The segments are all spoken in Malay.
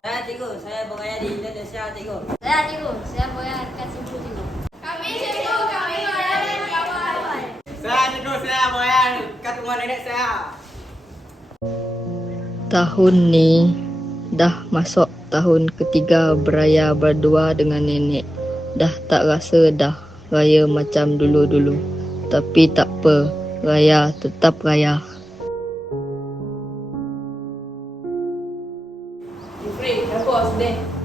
Saya cikgu, saya beraya di Indonesia cikgu. Saya cikgu, saya bayar kat simpul cikgu. Kami cikgu, kami bayar kawan. Saya cikgu, saya beraya kat rumah nenek saya. Tahun ni dah masuk tahun ketiga beraya berdua dengan nenek. Dah tak rasa dah raya macam dulu-dulu. Tapi tak apa, raya tetap raya. Jeffrey, kenapa sedih?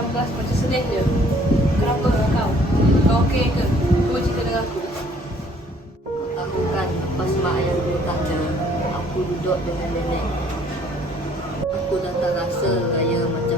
dalam kelas macam sedih. Kenapa kau? Kau okey ke? Kau cerita dengan aku. Aku kan lepas mak ayah dulu tak ada. Aku duduk dengan nenek. Aku dah tak rasa raya macam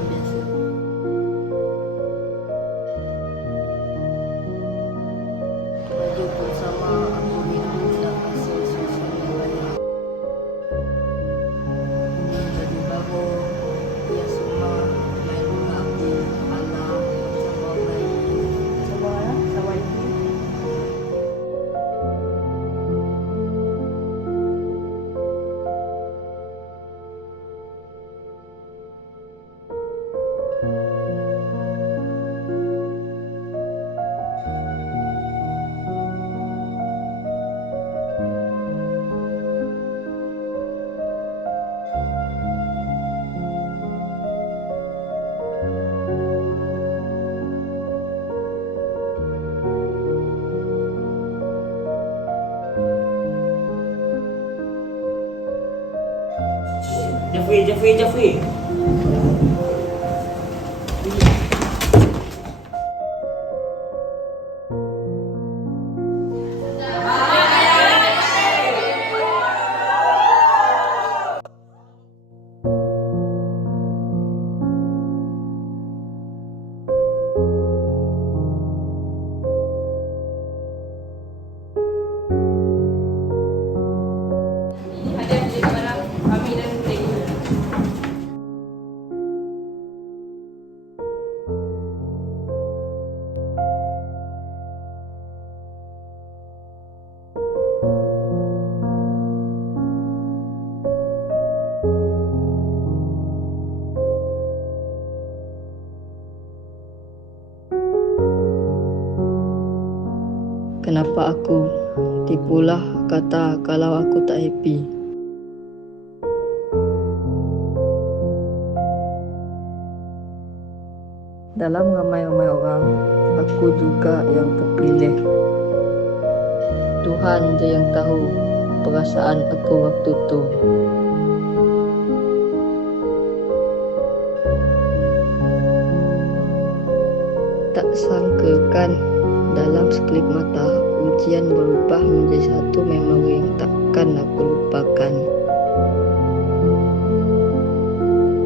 Jeffrey, Jeffrey, Jeffrey. Kenapa aku? Tipulah kata kalau aku tak happy. Dalam ramai-ramai orang, aku juga yang terpilih. Tuhan je yang tahu perasaan aku waktu tu. Tak sangka kan dalam sekelip mata ujian berubah menjadi satu memori yang takkan aku lupakan.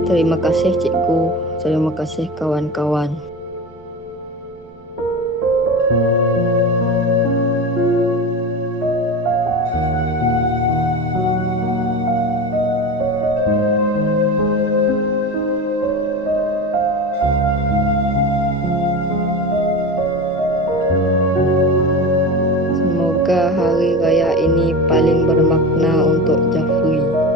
Terima kasih cikgu, terima kasih kawan-kawan. Semoga hari raya ini paling bermakna untuk Jafri.